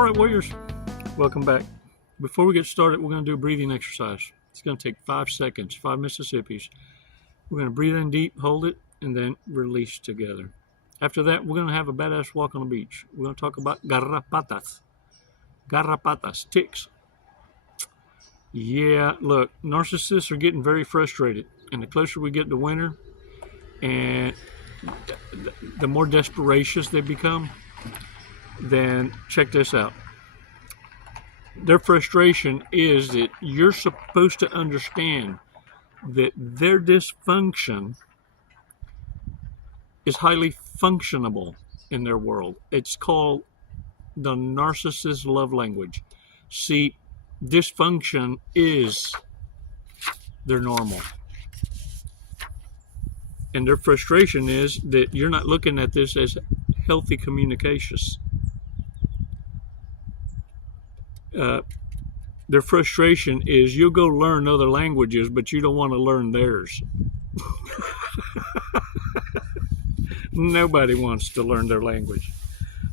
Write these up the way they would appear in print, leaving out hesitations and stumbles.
All right, warriors, welcome back. Before we get started, we're going to do a breathing exercise. It's going to take 5 seconds, 5 Mississippis. We're going to breathe in deep, hold it, and then release together. After that, we're going to have a badass walk on the beach. We're going to talk about garrapatas. Garrapatas, ticks. Yeah, look, narcissists are getting very frustrated. And the closer we get to winter, and the more desperatious they become, then check this out. Their frustration is that you're supposed to understand that their dysfunction is highly functionable in their world. It's called the narcissist love language. See, dysfunction is their normal. And their frustration is that you're not looking at this as healthy communications. Their frustration is you'll go learn other languages, but you don't want to learn theirs. Nobody wants to learn their language.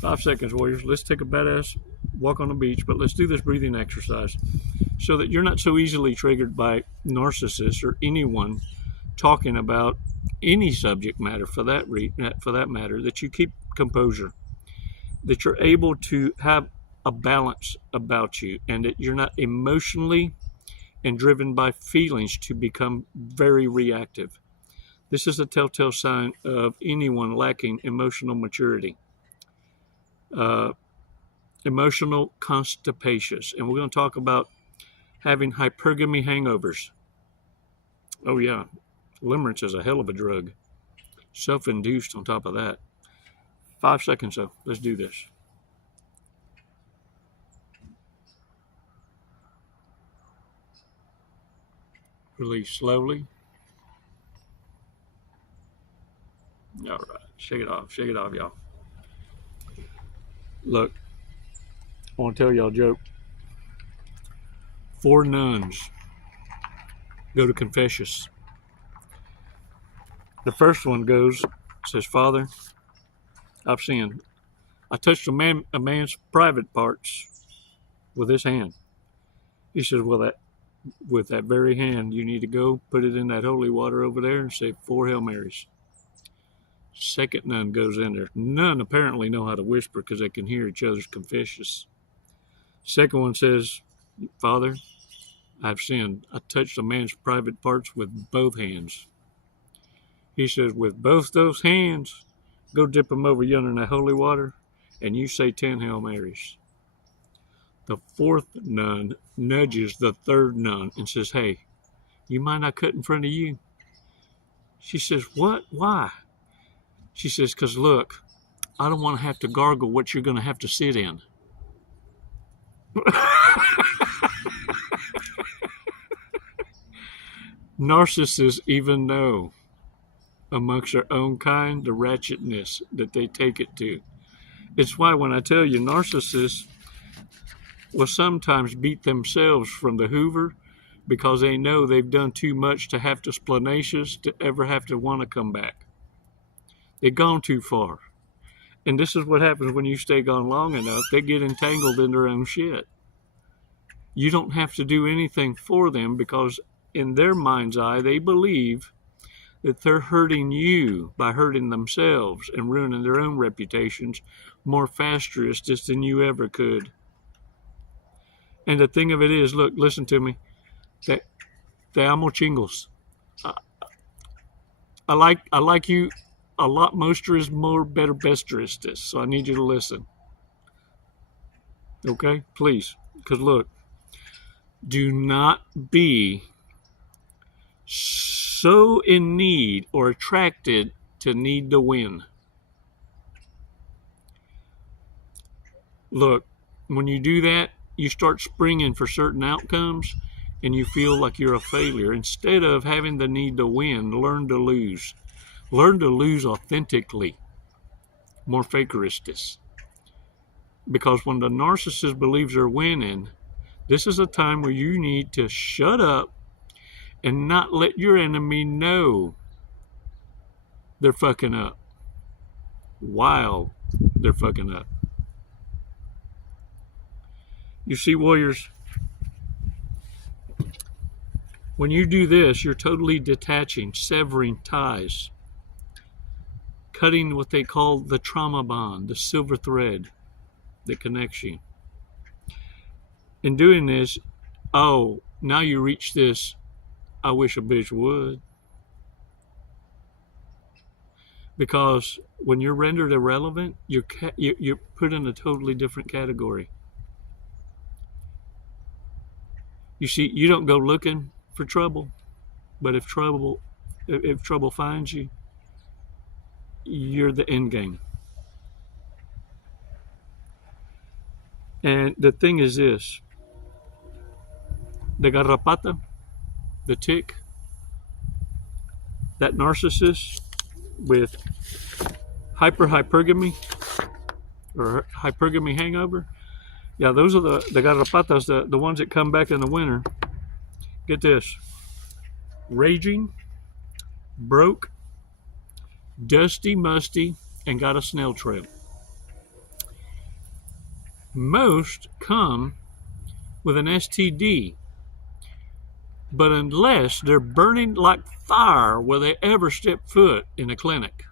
5 seconds, warriors. Let's take a badass walk on the beach, but let's do this breathing exercise so that you're not so easily triggered by narcissists or anyone talking about any subject matter for that matter, that you keep composure, that you're able to have a balance about you, and that you're not emotionally and driven by feelings to become very reactive. This is a telltale sign of anyone lacking emotional maturity. Emotional constipation. And we're going to talk about having hypergamy hangovers. Oh yeah, limerence is a hell of a drug. Self-induced on top of that. 5 seconds though. Let's do this. Release slowly. All right, shake it off, y'all. Look, I want to tell y'all a joke. 4 nuns go to Confessions. The first one says, Father, I've sinned. I touched a man's private parts with this hand. He says, well, with that very hand, you need to go put it in that holy water over there and say 4 Hail Marys. Second nun goes in there. None apparently know how to whisper because they can hear each other's confessions. Second one says, Father, I've sinned. I touched a man's private parts with both hands. He says, with both those hands, go dip them over yonder in that holy water, and you say 10 Hail Marys. The fourth nun nudges the third nun and says, hey, you mind I cut in front of you? She says, what? Why? She says, because look, I don't want to have to gargle what you're going to have to sit in. Narcissists even know amongst their own kind the ratchetness that they take it to. It's why when I tell you narcissists will sometimes beat themselves from the Hoover because they know they've done too much to have to splanacious to ever have to want to come back. They've gone too far. And this is what happens when you stay gone long enough. They get entangled in their own shit. You don't have to do anything for them because in their mind's eye, they believe that they're hurting you by hurting themselves and ruining their own reputations more fastrous than you ever could. And the thing of it is, look, listen to me. Te amo chingos. I like you a lot moster is more better bester is this. So I need you to listen. Okay? Please. Because look, do not be so in need or attracted to need to win. Look, when you do that, you start springing for certain outcomes and you feel like you're a failure. Instead of having the need to win, learn to lose. Learn to lose authentically. More fakeristis. Because when the narcissist believes they're winning, this is a time where you need to shut up and not let your enemy know they're fucking up while they're fucking up. You see, warriors, when you do this, you're totally detaching, severing ties, cutting what they call the trauma bond, the silver thread that connects you. In doing this, oh, now you reach this, I wish a bitch would. Because when you're rendered irrelevant, you're put in a totally different category. You see, you don't go looking for trouble, but if trouble finds you, you're the end game. And the thing is this: the garrapata, the tick, that narcissist with hypergamy or hypergamy hangover. Yeah, those are the garrapatas, the ones that come back in the winter. Get this: raging, broke, dusty, musty, and got a snail trail. Most come with an STD, but unless they're burning like fire will they ever step foot in a clinic.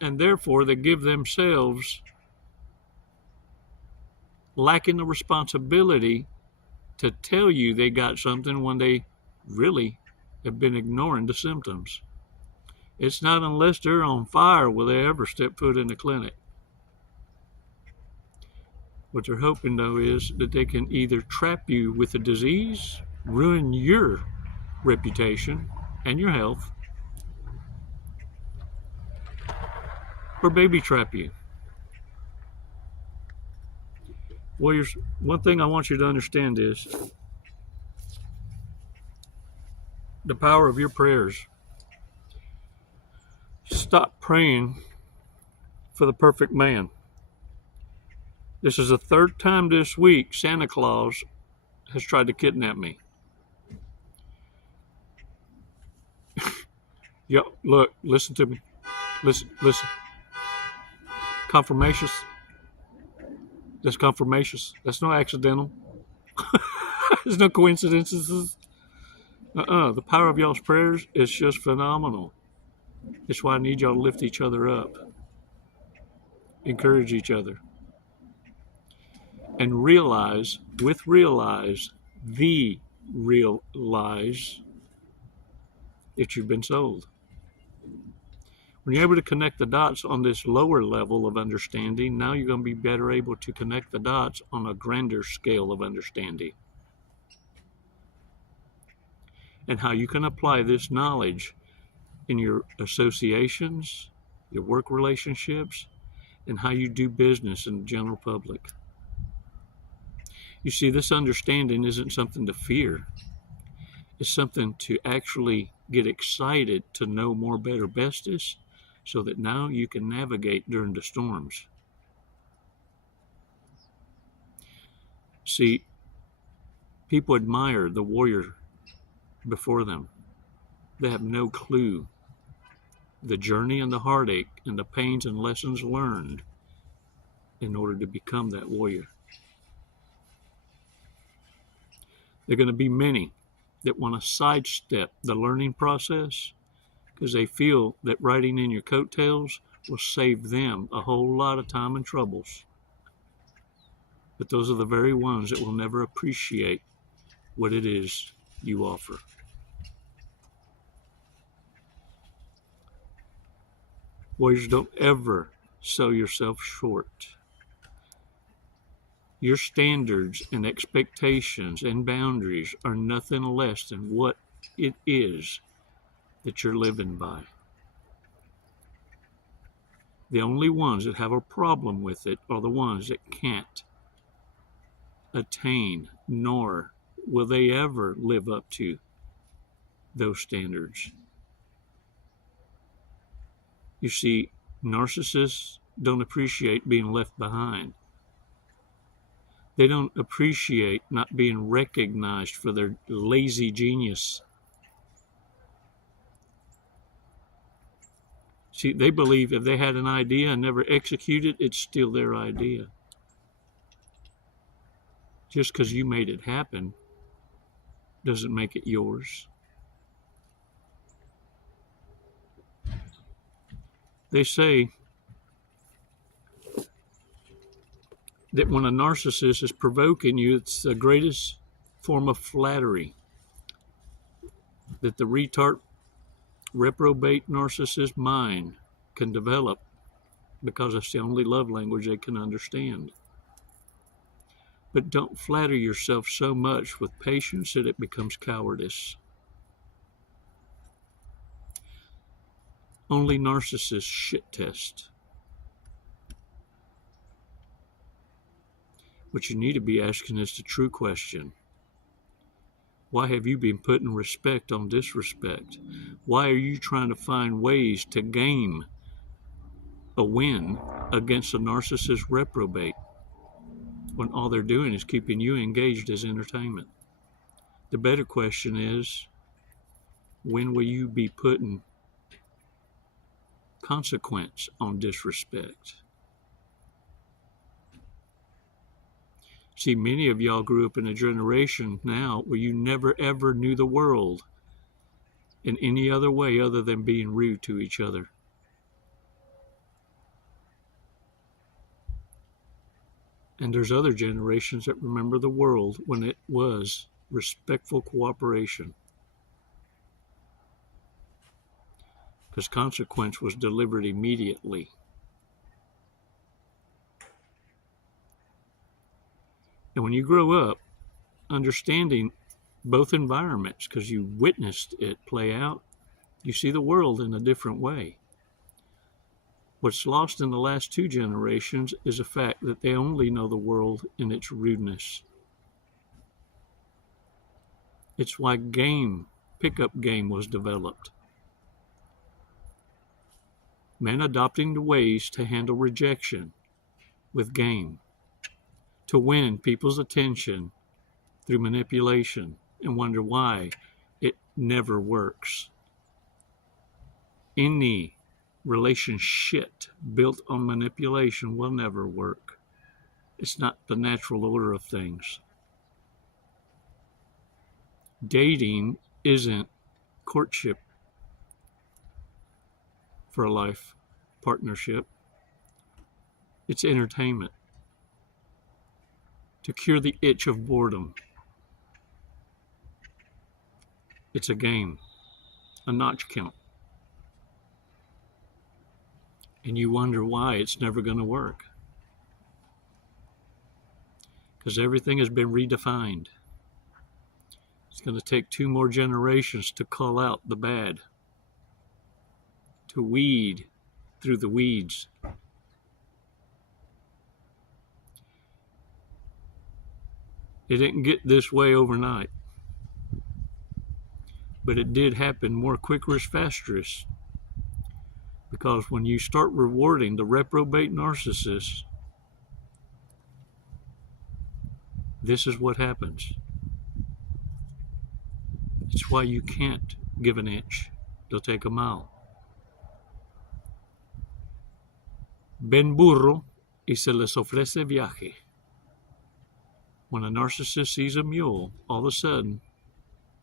And therefore they give themselves lacking the responsibility to tell you they got something when they really have been ignoring the symptoms. It's not unless they're on fire will they ever step foot in the clinic. What they're hoping, though, is that they can either trap you with a disease, ruin your reputation and your health, or baby trap you. Warriors, one thing I want you to understand is the power of your prayers. Stop praying for the perfect man. This is the third time this week Santa Claus has tried to kidnap me. Yo, look, listen to me. Listen. Confirmations. That's confirmations. That's no accidental. There's no coincidences. The power of y'all's prayers is just phenomenal. That's why I need y'all to lift each other up. Encourage each other. And realize the real lies that you've been sold. When you're able to connect the dots on this lower level of understanding, now you're going to be better able to connect the dots on a grander scale of understanding. And how you can apply this knowledge in your associations, your work relationships, and how you do business in the general public. You see, this understanding isn't something to fear. It's something to actually get excited to know more, better, bestest, so that now you can navigate during the storms. See, people admire the warrior before them. They have no clue the journey and the heartache and the pains and lessons learned in order to become that warrior. There are going to be many that want to sidestep the learning process because they feel that riding in your coattails will save them a whole lot of time and troubles. But those are the very ones that will never appreciate what it is you offer. Warriors, don't ever sell yourself short. Your standards and expectations and boundaries are nothing less than what it is that you're living by. The only ones that have a problem with it are the ones that can't attain, nor will they ever live up to those standards. You see, narcissists don't appreciate being left behind. They don't appreciate not being recognized for their lazy genius. See, they believe if they had an idea and never executed, it's still their idea. just because you made it happen doesn't make it yours. They say that when a narcissist is provoking you, it's the greatest form of flattery that the retard, reprobate narcissist mind can develop, because it's the only love language they can understand. But don't flatter yourself so much with patience that it becomes cowardice. Only narcissists shit test. What you need to be asking is the true question. Why have you been putting respect on disrespect? Why are you trying to find ways to game a win against a narcissist reprobate when all they're doing is keeping you engaged as entertainment? The better question is, when will you be putting consequence on disrespect? See, many of y'all grew up in a generation now where you never ever knew the world in any other way other than being rude to each other. And there's other generations that remember the world when it was respectful cooperation, because consequence was delivered immediately. And when you grow up understanding both environments, because you witnessed it play out, you see the world in a different way. What's lost in the last two generations is the fact that they only know the world in its rudeness. It's why pickup game was developed. Men adopting the ways to handle rejection with game, to win people's attention through manipulation, and wonder why it never works. Any relationship built on manipulation will never work. It's not the natural order of things. Dating isn't courtship for a life partnership. It's entertainment to cure the itch of boredom. It's a game, a notch count. And you wonder why it's never going to work. Because everything has been redefined. It's going to take 2 more generations to call out the bad, to weed through the weeds. It didn't get this way overnight, but it did happen more quicker, faster. Because when you start rewarding the reprobate narcissist, this is what happens. It's why you can't give an inch. They'll take a mile. Ven burro y se les ofrece viaje. When a narcissist sees a mule, all of a sudden,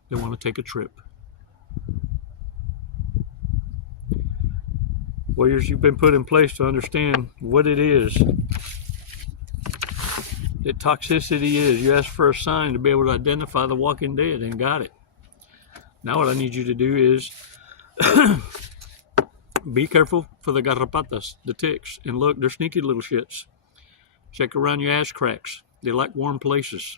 they want to take a trip. Warriors, you've been put in place to understand what it is that toxicity is. You asked for a sign to be able to identify the walking dead, and got it. Now what I need you to do is be careful for the garrapatas, the ticks. And look, they're sneaky little shits. Check around your ass cracks. They like warm places.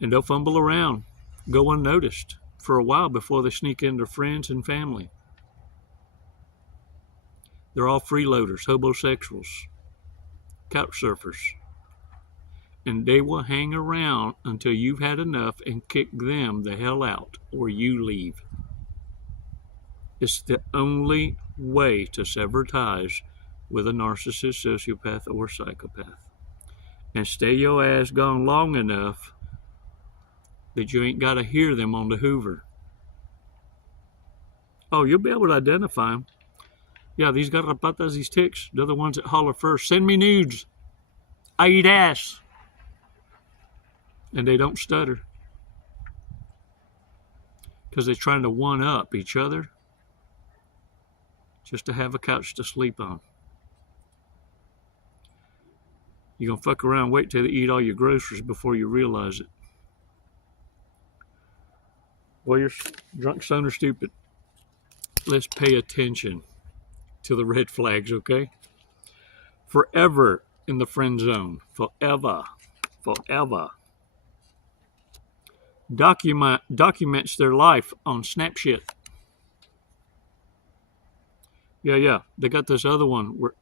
And they'll fumble around, go unnoticed for a while before they sneak into friends and family. They're all freeloaders, homosexuals, couch surfers. And they will hang around until you've had enough and kick them the hell out, or you leave. It's the only way to sever ties with a narcissist, sociopath, or psychopath. And stay your ass gone long enough that you ain't got to hear them on the Hoover. Oh, you'll be able to identify them. Yeah, these garrapatas, these ticks, they're the ones that holler first. Send me nudes. I eat ass. And they don't stutter because they're trying to one-up each other just to have a couch to sleep on. You're going to fuck around, wait till they eat all your groceries before you realize it. Well, you're drunk, son, or stupid. Let's pay attention to the red flags, okay? Forever in the friend zone. Forever. Documents their life on Snapchat. Yeah. They got this other one where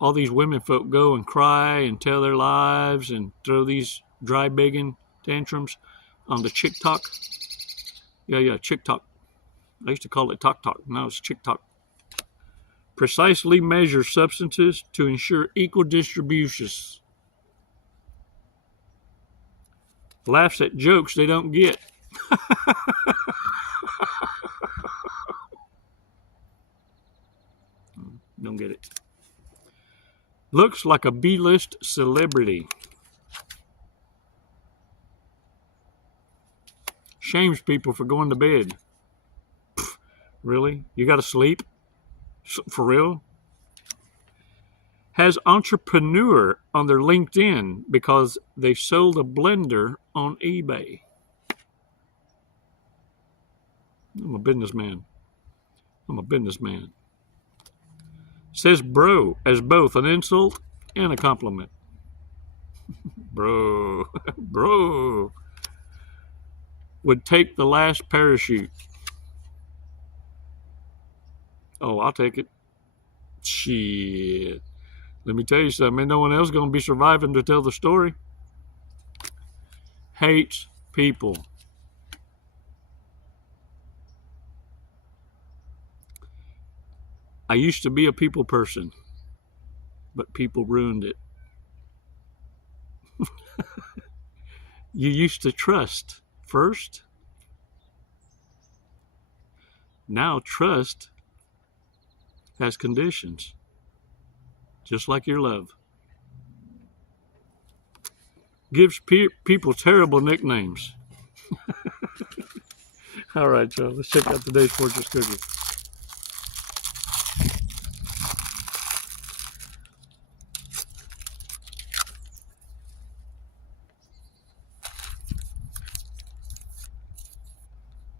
all these women folk go and cry and tell their lives and throw these dry begging tantrums on the TikTok. Yeah, TikTok. I used to call it Talk. Now it's TikTok. Precisely measure substances to ensure equal distributions. Laughs at jokes they don't get. Don't get it. Looks like a B-list celebrity. Shames people for going to bed. Pfft, really? You got to sleep? For real? Has entrepreneur on their LinkedIn because they sold a blender on eBay. I'm a businessman. Says bro as both an insult and a compliment. Bro. Would take the last parachute. Oh, I'll take it. Shit. Let me tell you something. Ain't no one else going to be surviving to tell the story. Hates people. I used to be a people person, but people ruined it. You used to trust first. Now trust has conditions, just like your love. Gives people terrible nicknames. All right, y'all, let's check out today's Fortress Cookie.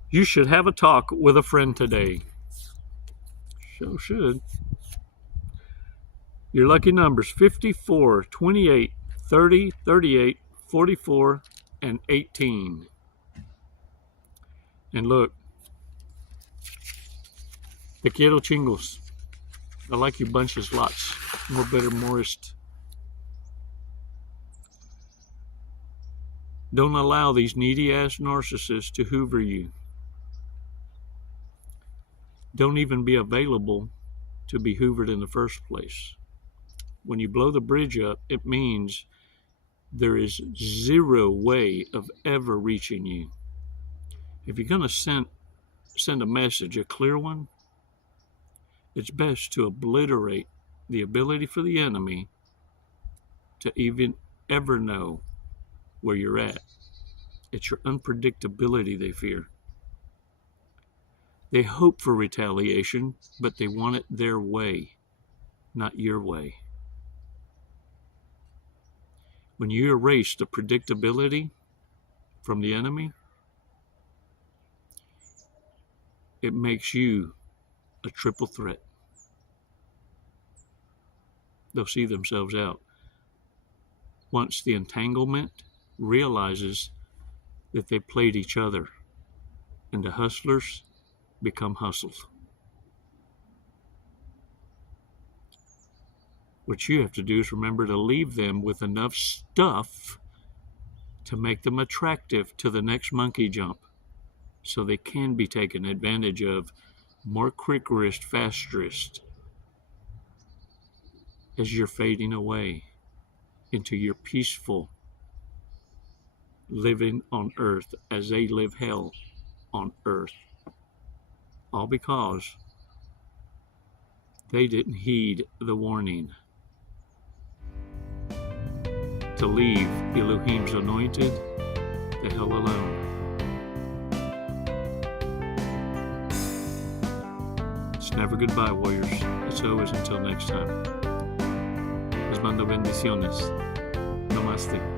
You should have a talk with a friend today. Sure should. Your lucky numbers: 54, 28, 30, 38, 44, and 18. And look, te quiero chingos. I like you bunches lots. More better, morest. Don't allow these needy ass narcissists to hoover you. Don't even be available to be hoovered in the first place. When you blow the bridge up, it means there is zero way of ever reaching you. If you're going to send a message, a clear one, it's best to obliterate the ability for the enemy to even ever know where you're at. It's your unpredictability they fear. They hope for retaliation, but they want it their way, not your way. When you erase the predictability from the enemy, it makes you a triple threat. They'll see themselves out. Once the entanglement realizes that they played each other, and the hustlers become hustled. What you have to do is remember to leave them with enough stuff to make them attractive to the next monkey jump, so they can be taken advantage of more quickerest, fasterest, as you're fading away into your peaceful living on earth as they live hell on earth. All because they didn't heed the warning to leave Elohim's anointed the hell alone. It's never goodbye, warriors. It's always until next time. Les mando bendiciones. Namaste.